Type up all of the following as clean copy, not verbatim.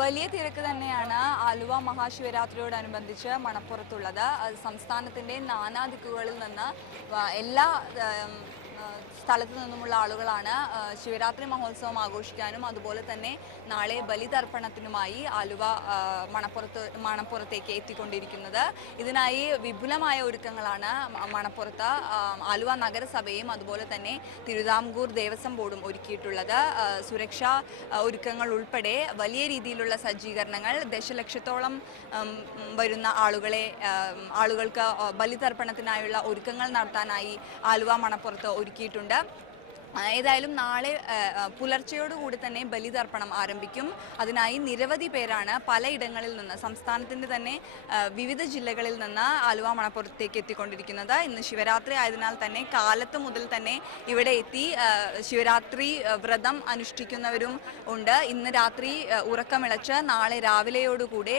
വലിയ തിരക്ക് തന്നെയാണ് ആലുവ മഹാശിവരാത്രിയോടനുബന്ധിച്ച് മണപ്പുറത്തുള്ളത്. സംസ്ഥാനത്തിന്റെ നാനാദിക്കുകളിൽ നിന്ന് എല്ലാ സ്ഥലത്തു നിന്നുമുള്ള ആളുകളാണ് ശിവരാത്രി മഹോത്സവം ആഘോഷിക്കാനും അതുപോലെ തന്നെ നാളെ ബലിതർപ്പണത്തിനുമായി ആലുവ മണപ്പുറത്തേക്ക് എത്തിക്കൊണ്ടിരിക്കുന്നത്. ഇതിനായി വിപുലമായ ഒരുക്കങ്ങളാണ് മണപ്പുറത്ത് ആലുവ നഗരസഭയും അതുപോലെ തന്നെ തിരുവിതാംകൂർ ദേവസ്വം ബോർഡും ഒരുക്കിയിട്ടുള്ളത്. സുരക്ഷാ ഒരുക്കങ്ങൾ ഉൾപ്പെടെ വലിയ രീതിയിലുള്ള സജ്ജീകരണങ്ങൾ ദശലക്ഷത്തോളം വരുന്ന ആളുകൾക്ക് ബലിതർപ്പണത്തിനായുള്ള ഒരുക്കങ്ങൾ നടത്താനായി ആലുവ മണപ്പുറത്ത് ഒരുക്കിയിട്ടുണ്ട്. ഏതായാലും നാളെ പുലർച്ചയോടുകൂടി തന്നെ ബലിതർപ്പണം ആരംഭിക്കും. അതിനായി നിരവധി പേരാണ് പലയിടങ്ങളിൽ നിന്ന് സംസ്ഥാനത്തിൻ്റെ തന്നെ വിവിധ ജില്ലകളിൽ നിന്ന് ആലുവ മണപ്പുറത്തേക്ക് എത്തിക്കൊണ്ടിരിക്കുന്നത്. ഇന്ന് ശിവരാത്രി ആയതിനാൽ തന്നെ കാലത്ത് മുതൽ തന്നെ ഇവിടെ എത്തി ശിവരാത്രി വ്രതം അനുഷ്ഠിക്കുന്നവരും ഉണ്ട്. ഇന്ന് രാത്രി ഉറക്കമിളച്ച് നാളെ രാവിലെയോടുകൂടെ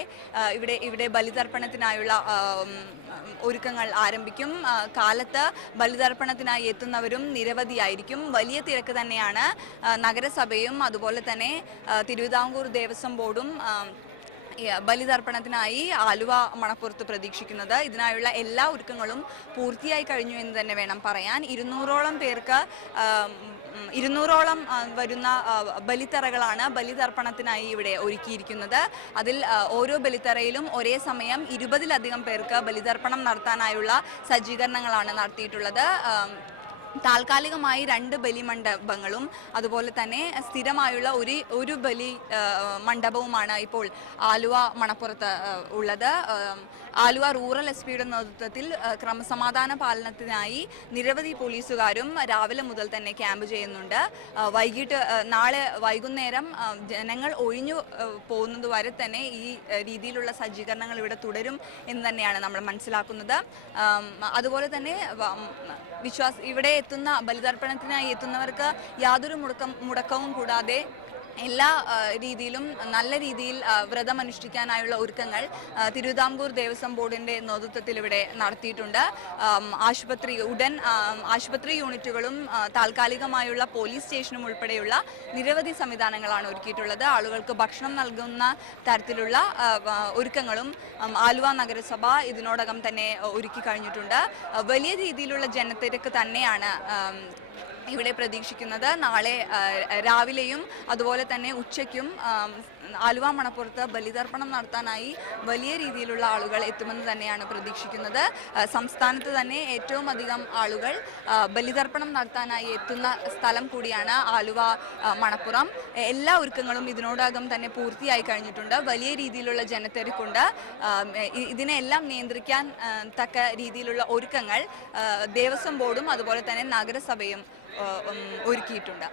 ഇവിടെ ബലിതർപ്പണത്തിനായുള്ള ഒരുക്കങ്ങൾ ആരംഭിക്കും. കാലത്ത് ബലിതർപ്പണത്തിനായി എത്തുന്നവരും നിരവധിയായിരിക്കും. വലിയ തിരക്ക് തന്നെയാണ് നഗരസഭയും അതുപോലെ തന്നെ തിരുവിതാംകൂർ ദേവസ്വം ബോർഡും ബലിതർപ്പണത്തിനായി ആലുവ മണപ്പുറത്ത് പ്രതീക്ഷിക്കുന്നത്. ഇതിനായുള്ള എല്ലാ ഒരുക്കങ്ങളും പൂർത്തിയായി കഴിഞ്ഞു എന്ന് തന്നെ വേണം പറയാൻ. 200ഓളം വരുന്ന ബലിത്തറകളാണ് ബലിതർപ്പണത്തിനായി ഇവിടെ ഒരുക്കിയിരിക്കുന്നത്. അതിൽ ഓരോ ബലിത്തറയിലും ഒരേ സമയം 20-ലധികം പേർക്ക് ബലിതർപ്പണം നടത്താനായുള്ള സജ്ജീകരണങ്ങളാണ് നടത്തിയിട്ടുള്ളത്. താൽക്കാലികമായി 2 ബലിമണ്ഡപങ്ങളും അതുപോലെ തന്നെ സ്ഥിരമായുള്ള ഒരു ബലി മണ്ഡപവുമാണ് ഇപ്പോൾ ആലുവ മണപ്പുറത്ത് ഉള്ളത്. ആലുവ റൂറൽ എസ്.പിയുടെ നേതൃത്വത്തിൽ ക്രമസമാധാന പാലനത്തിനായി നിരവധി പോലീസുകാരും രാവിലെ മുതൽ തന്നെ ക്യാമ്പ് ചെയ്യുന്നുണ്ട്. നാളെ വൈകുന്നേരം ജനങ്ങൾ ഒഴിഞ്ഞു പോകുന്നത് വരെ തന്നെ ഈ രീതിയിലുള്ള സജ്ജീകരണങ്ങൾ ഇവിടെ തുടരും എന്ന് തന്നെയാണ് നമ്മൾ മനസ്സിലാക്കുന്നത്. അതുപോലെ തന്നെ ഇവിടെ എത്തുന്ന ബലിതർപ്പണത്തിനായി എത്തുന്നവർക്ക് യാതൊരു മുടക്കവും കൂടാതെ എല്ലാ രീതിയിലും നല്ല രീതിയിൽ വ്രതമനുഷ്ഠിക്കാനായുള്ള ഒരുക്കങ്ങൾ തിരുവിതാംകൂർ ദേവസ്വം ബോർഡിന്റെ നേതൃത്വത്തിൽ ഇവിടെ നടത്തിയിട്ടുണ്ട്. ആശുപത്രി യൂണിറ്റുകളും താൽക്കാലികമായുള്ള പോലീസ് സ്റ്റേഷനും ഉൾപ്പെടെയുള്ള നിരവധി സംവിധാനങ്ങളാണ് ഒരുക്കിയിട്ടുള്ളത്. ആളുകൾക്ക് ഭക്ഷണം നൽകുന്ന തരത്തിലുള്ള ഒരുക്കങ്ങളും ആലുവ നഗരസഭ ഇതിനോടകം തന്നെ ഒരുക്കി കഴിഞ്ഞിട്ടുണ്ട്. വലിയ രീതിയിലുള്ള ജനത്തിരക്ക് തന്നെയാണ് ഇവിടെ പ്രതീക്ഷിക്കുന്നത്. നാളെ രാവിലെയും അതുപോലെ തന്നെ ഉച്ചയ്ക്കും ആലുവ മണപ്പുറത്ത് ബലിതർപ്പണം നടത്താനായി വലിയ രീതിയിലുള്ള ആളുകൾ എത്തുമെന്ന് തന്നെയാണ് പ്രതീക്ഷിക്കുന്നത്. സംസ്ഥാനത്ത് തന്നെ ഏറ്റവും അധികം ആളുകൾ ബലിതർപ്പണം നടത്താനായി എത്തുന്ന സ്ഥലം കൂടിയാണ് ആലുവ മണപ്പുറം. എല്ലാ ഒരുക്കങ്ങളും ഇതിനോടകം തന്നെ പൂർത്തിയായി കഴിഞ്ഞിട്ടുണ്ട്. വലിയ രീതിയിലുള്ള ജനത്തിരക്കുണ്ട്. ഇതിനെല്ലാം നിയന്ത്രിക്കാൻ തക്ക രീതിയിലുള്ള ഒരുക്കങ്ങൾ ദേവസ്വം ബോർഡും അതുപോലെ തന്നെ നഗരസഭയും ഒരുക്കിയിട്ടുണ്ട്.